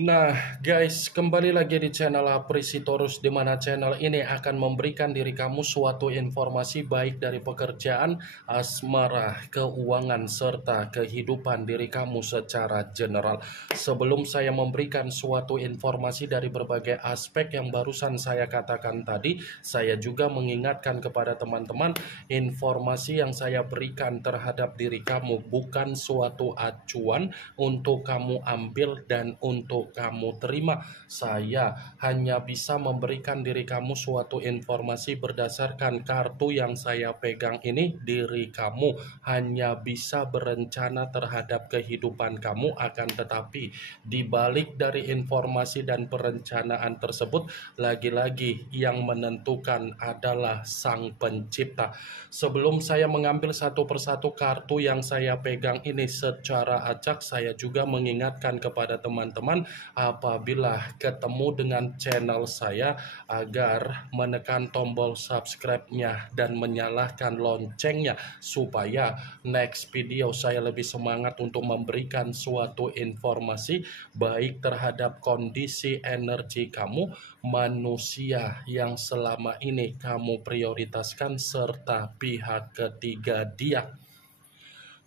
Nah, guys, kembali lagi di channel Aprisitorus, di mana channel ini akan memberikan diri kamu suatu informasi baik dari pekerjaan, asmara, keuangan, serta kehidupan diri kamu secara general. Sebelum saya memberikan suatu informasi dari berbagai aspek yang barusan saya katakan tadi, saya juga mengingatkan kepada teman-teman, informasi yang saya berikan terhadap diri kamu bukan suatu acuan untuk kamu ambil dan untuk kamu terima. Saya hanya bisa memberikan diri kamu suatu informasi berdasarkan kartu yang saya pegang ini. Diri kamu hanya bisa berencana terhadap kehidupan kamu, akan tetapi di balik dari informasi dan perencanaan tersebut, lagi-lagi yang menentukan adalah Sang Pencipta. Sebelum saya mengambil satu persatu kartu yang saya pegang ini secara acak, saya juga mengingatkan kepada teman-teman apabila ketemu dengan channel saya agar menekan tombol subscribe-nya dan menyalakan loncengnya supaya next video saya lebih semangat untuk memberikan suatu informasi baik terhadap kondisi energi kamu, manusia yang selama ini kamu prioritaskan, serta pihak ketiga dia.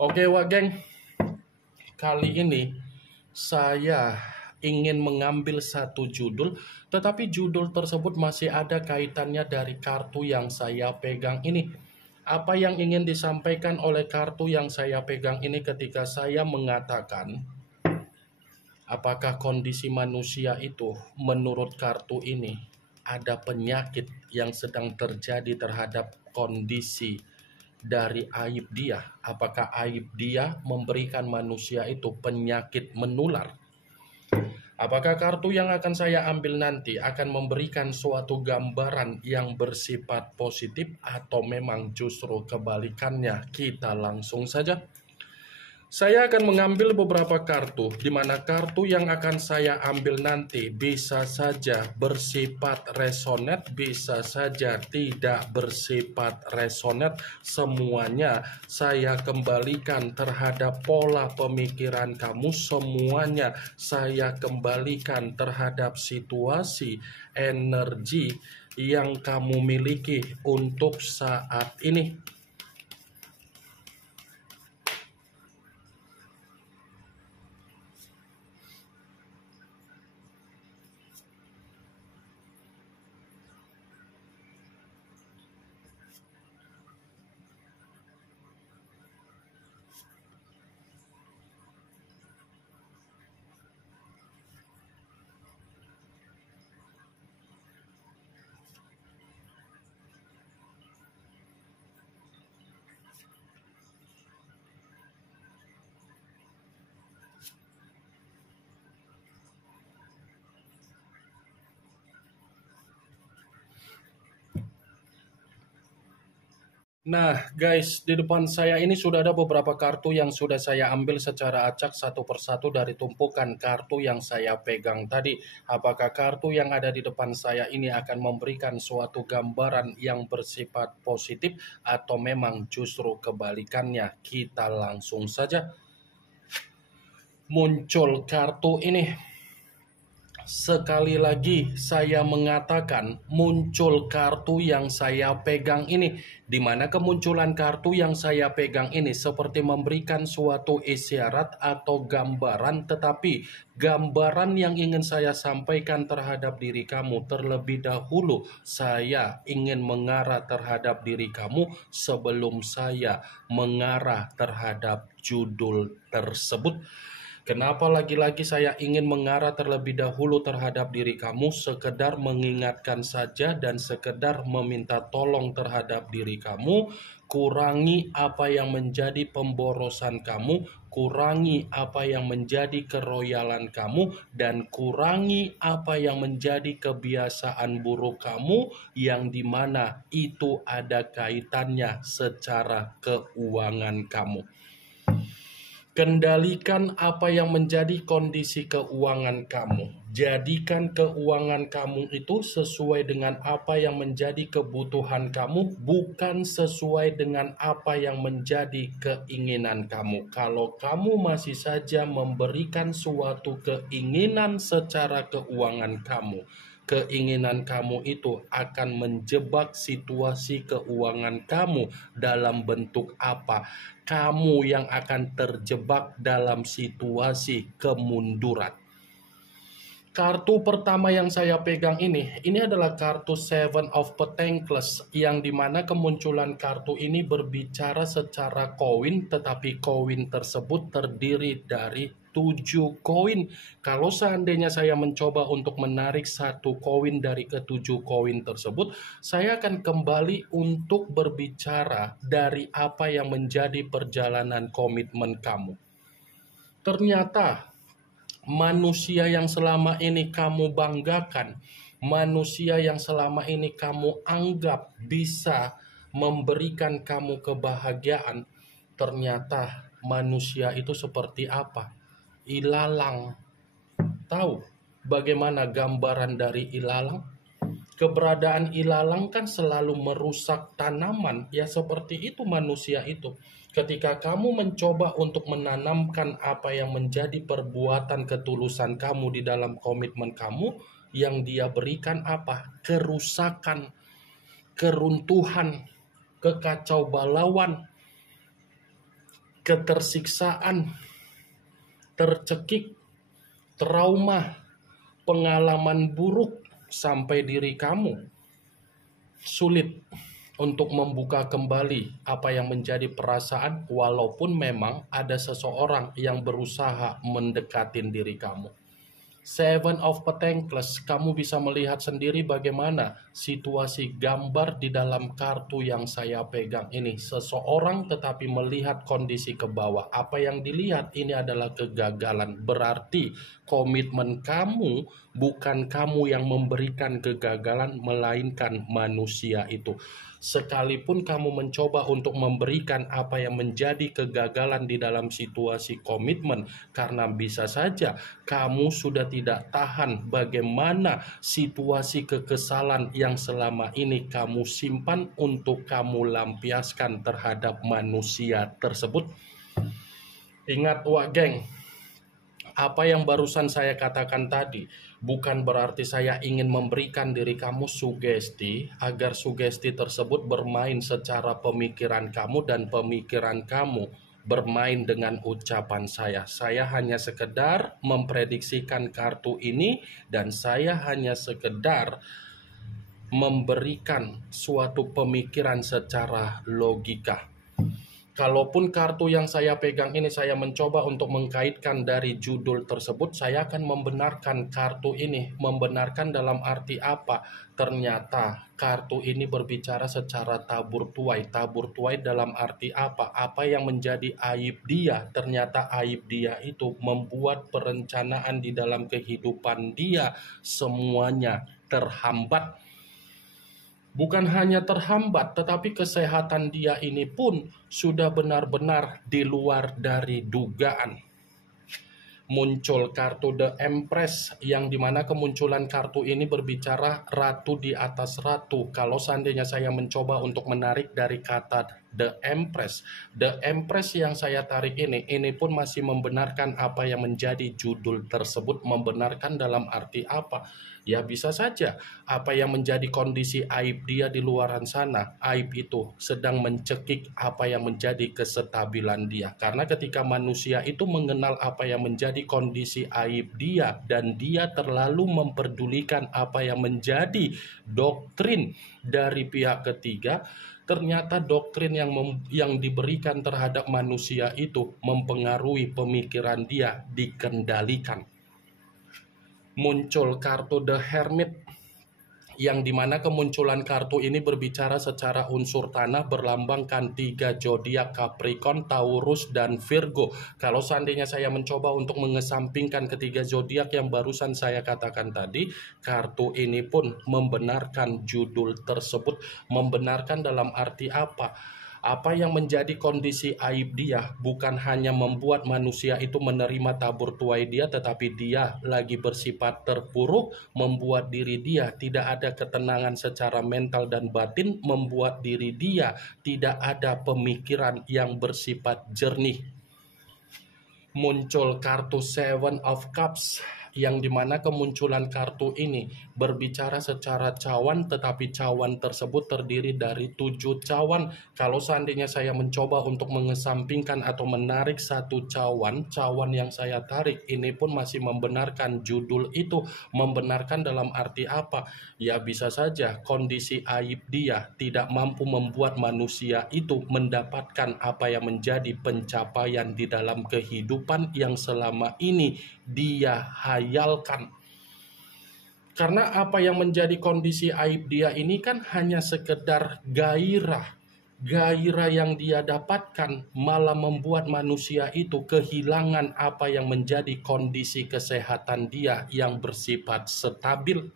Oke, Wak Geng, kali ini saya ingin mengambil satu judul, tetapi judul tersebut masih ada kaitannya dari kartu yang saya pegang ini. Apa yang ingin disampaikan oleh kartu yang saya pegang ini ketika saya mengatakan apakah kondisi manusia itu menurut kartu ini ada penyakit yang sedang terjadi terhadap kondisi dari aib dia? Apakah aib dia memberikan manusia itu penyakit menular? Apakah kartu yang akan saya ambil nanti akan memberikan suatu gambaran yang bersifat positif atau memang justru kebalikannya? Kita langsung saja. Saya akan mengambil beberapa kartu, di mana kartu yang akan saya ambil nanti bisa saja bersifat resonate, bisa saja tidak bersifat resonate. Semuanya saya kembalikan terhadap pola pemikiran kamu, semuanya saya kembalikan terhadap situasi energi yang kamu miliki untuk saat ini. Nah, guys, di depan saya ini sudah ada beberapa kartu yang sudah saya ambil secara acak satu persatu dari tumpukan kartu yang saya pegang tadi. Apakah kartu yang ada di depan saya ini akan memberikan suatu gambaran yang bersifat positif atau memang justru kebalikannya? Kita langsung saja. Muncul kartu ini. Sekali lagi saya mengatakan muncul kartu yang saya pegang ini, di mana kemunculan kartu yang saya pegang ini seperti memberikan suatu isyarat atau gambaran, tetapi gambaran yang ingin saya sampaikan terhadap diri kamu terlebih dahulu, saya ingin mengarah terhadap diri kamu sebelum saya mengarah terhadap judul tersebut. Kenapa lagi-lagi saya ingin mengarah terlebih dahulu terhadap diri kamu? Sekedar mengingatkan saja dan sekedar meminta tolong terhadap diri kamu. Kurangi apa yang menjadi pemborosan kamu, kurangi apa yang menjadi keroyalan kamu, dan kurangi apa yang menjadi kebiasaan buruk kamu yang dimana itu ada kaitannya secara keuangan kamu. Kendalikan apa yang menjadi kondisi keuangan kamu. Jadikan keuangan kamu itu sesuai dengan apa yang menjadi kebutuhan kamu, bukan sesuai dengan apa yang menjadi keinginan kamu. Kalau kamu masih saja memberikan suatu keinginan secara keuangan kamu, keinginan kamu itu akan menjebak situasi keuangan kamu dalam bentuk apa? Kamu yang akan terjebak dalam situasi kemunduran. Kartu pertama yang saya pegang ini adalah kartu Seven of Pentacles, yang dimana kemunculan kartu ini berbicara secara koin, tetapi koin tersebut terdiri dari 7 koin. Kalau seandainya saya mencoba untuk menarik satu koin dari ketujuh koin tersebut, saya akan kembali untuk berbicara dari apa yang menjadi perjalanan komitmen kamu. Ternyata manusia yang selama ini kamu banggakan, manusia yang selama ini kamu anggap bisa memberikan kamu kebahagiaan, ternyata manusia itu seperti apa? Ilalang. Tahu bagaimana gambaran dari ilalang? Keberadaan ilalang kan selalu merusak tanaman, ya seperti itu manusia itu. Ketika kamu mencoba untuk menanamkan apa yang menjadi perbuatan ketulusan kamu di dalam komitmen kamu, yang dia berikan apa? Kerusakan, keruntuhan, kekacau balauan, ketersiksaan, tercekik, trauma, pengalaman buruk, sampai diri kamu sulit untuk membuka kembali apa yang menjadi perasaan, walaupun memang ada seseorang yang berusaha mendekatin diri kamu. Seven of Pentacles, kamu bisa melihat sendiri bagaimana situasi gambar di dalam kartu yang saya pegang ini. Seseorang tetapi melihat kondisi ke bawah. Apa yang dilihat ini adalah kegagalan. Berarti komitmen kamu bukan kamu yang memberikan kegagalan, melainkan manusia itu. Sekalipun kamu mencoba untuk memberikan apa yang menjadi kegagalan di dalam situasi komitmen, karena bisa saja kamu sudah tidak tahan bagaimana situasi kekesalan yang selama ini kamu simpan untuk kamu lampiaskan terhadap manusia tersebut. Ingat wak geng, apa yang barusan saya katakan tadi bukan berarti saya ingin memberikan diri kamu sugesti agar sugesti tersebut bermain secara pemikiran kamu dan pemikiran kamu bermain dengan ucapan saya. Saya hanya sekedar memprediksikan kartu ini dan saya hanya sekedar memberikan suatu pemikiran secara logika. Kalaupun kartu yang saya pegang ini saya mencoba untuk mengkaitkan dari judul tersebut, saya akan membenarkan kartu ini. Membenarkan dalam arti apa? Ternyata kartu ini berbicara secara tabur tuai. Tabur tuai dalam arti apa? Apa yang menjadi aib dia? Ternyata aib dia itu membuat perencanaan di dalam kehidupan dia semuanya terhambat. Bukan hanya terhambat, tetapi kesehatan dia ini pun sudah benar-benar di luar dari dugaan. Muncul kartu The Empress, yang dimana kemunculan kartu ini berbicara ratu di atas ratu. Kalau seandainya saya mencoba untuk menarik dari kata The Empress yang saya tarik ini pun masih membenarkan apa yang menjadi judul tersebut. Membenarkan dalam arti apa? Ya bisa saja apa yang menjadi kondisi aib dia di luaran sana, aib itu sedang mencekik apa yang menjadi kestabilan dia. Karena ketika manusia itu mengenal apa yang menjadi kondisi aib dia dan dia terlalu memperdulikan apa yang menjadi doktrin dari pihak ketiga, ternyata doktrin yang diberikan terhadap manusia itu mempengaruhi pemikiran dia, dikendalikan. Muncul kartu The Hermit, yang dimana kemunculan kartu ini berbicara secara unsur tanah, berlambangkan 3 zodiak Capricorn, Taurus, dan Virgo. Kalau seandainya saya mencoba untuk mengesampingkan ketiga zodiak yang barusan saya katakan tadi, kartu ini pun membenarkan judul tersebut. Membenarkan dalam arti apa? Apa yang menjadi kondisi aib dia bukan hanya membuat manusia itu menerima tabur tuai dia, tetapi dia lagi bersifat terpuruk, membuat diri dia tidak ada ketenangan secara mental dan batin, membuat diri dia tidak ada pemikiran yang bersifat jernih. Muncul kartu Seven of Cups, yang dimana kemunculan kartu ini berbicara secara cawan, tetapi cawan tersebut terdiri dari 7 cawan. Kalau seandainya saya mencoba untuk mengesampingkan atau menarik satu cawan yang saya tarik ini pun masih membenarkan judul itu. Membenarkan dalam arti apa? Ya bisa saja kondisi aib dia tidak mampu membuat manusia itu mendapatkan apa yang menjadi pencapaian di dalam kehidupan yang selama ini dia hayalkan. Karena apa yang menjadi kondisi aib dia ini kan hanya sekedar gairah. Gairah yang dia dapatkan malah membuat manusia itu kehilangan apa yang menjadi kondisi kesehatan dia yang bersifat stabil.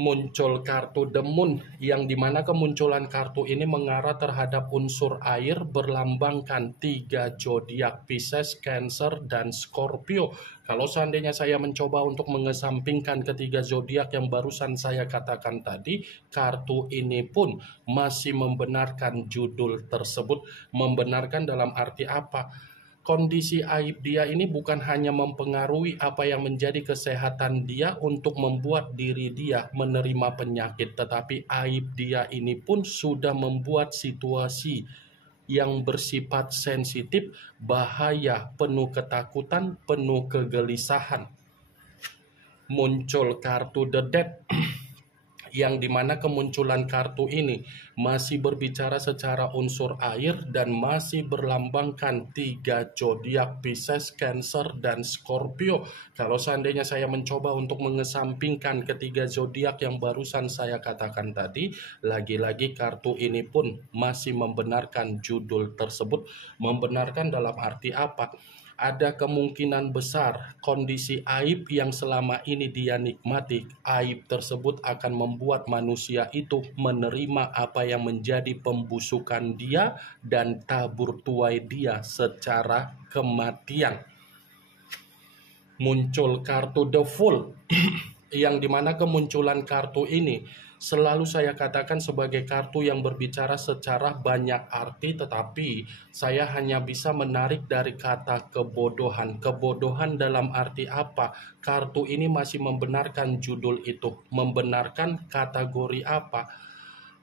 Muncul kartu The Moon, yang dimana kemunculan kartu ini mengarah terhadap unsur air, berlambangkan 3 zodiak Pisces, Cancer, dan Scorpio. Kalau seandainya saya mencoba untuk mengesampingkan ketiga zodiak yang barusan saya katakan tadi, kartu ini pun masih membenarkan judul tersebut. Membenarkan dalam arti apa? Kondisi aib dia ini bukan hanya mempengaruhi apa yang menjadi kesehatan dia untuk membuat diri dia menerima penyakit, tetapi aib dia ini pun sudah membuat situasi yang bersifat sensitif, bahaya, penuh ketakutan, penuh kegelisahan. Muncul kartu The Death, yang dimana kemunculan kartu ini masih berbicara secara unsur air dan masih berlambangkan 3 zodiak Pisces, Cancer, dan Scorpio. Kalau seandainya saya mencoba untuk mengesampingkan ketiga zodiak yang barusan saya katakan tadi, lagi-lagi kartu ini pun masih membenarkan judul tersebut. Membenarkan dalam arti apa? Ada kemungkinan besar kondisi aib yang selama ini dia nikmati, aib tersebut akan membuat manusia itu menerima apa yang menjadi pembusukan dia dan tabur tuai dia secara kematian. Muncul kartu The Fool, yang dimana kemunculan kartu ini selalu saya katakan sebagai kartu yang berbicara secara banyak arti, tetapi saya hanya bisa menarik dari kata kebodohan. Kebodohan dalam arti apa? Kartu ini masih membenarkan judul itu. Membenarkan kategori apa?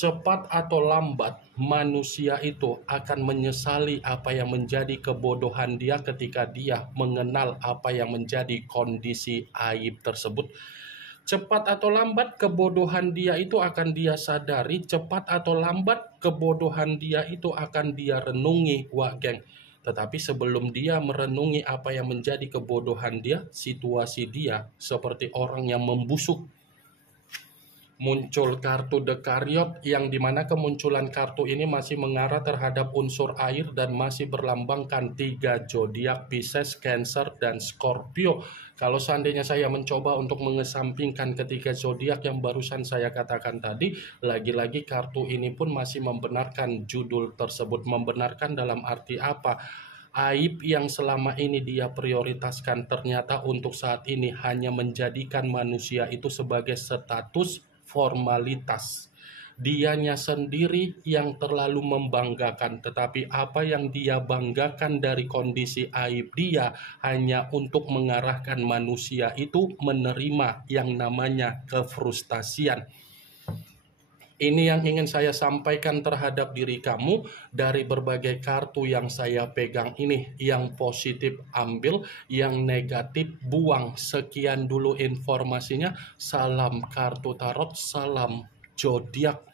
Cepat atau lambat manusia itu akan menyesali apa yang menjadi kebodohan dia ketika dia mengenal apa yang menjadi kondisi aib tersebut. Cepat atau lambat kebodohan dia itu akan dia sadari, cepat atau lambat kebodohan dia itu akan dia renungi, wah geng. Tetapi sebelum dia merenungi apa yang menjadi kebodohan dia, situasi dia seperti orang yang membusuk. Muncul kartu The Chariot, yang dimana kemunculan kartu ini masih mengarah terhadap unsur air dan masih berlambangkan 3 zodiak Pisces, Cancer, dan Scorpio. Kalau seandainya saya mencoba untuk mengesampingkan ketiga zodiak yang barusan saya katakan tadi, lagi-lagi kartu ini pun masih membenarkan judul tersebut. Membenarkan dalam arti apa? Aib yang selama ini dia prioritaskan ternyata untuk saat ini hanya menjadikan manusia itu sebagai status formalitas. Dianya sendiri yang terlalu membanggakan, tetapi apa yang dia banggakan dari kondisi aib dia hanya untuk mengarahkan manusia itu menerima yang namanya kefrustasian. Ini yang ingin saya sampaikan terhadap diri kamu dari berbagai kartu yang saya pegang ini. Yang positif ambil, yang negatif buang. Sekian dulu informasinya. Salam kartu tarot, salam zodiak.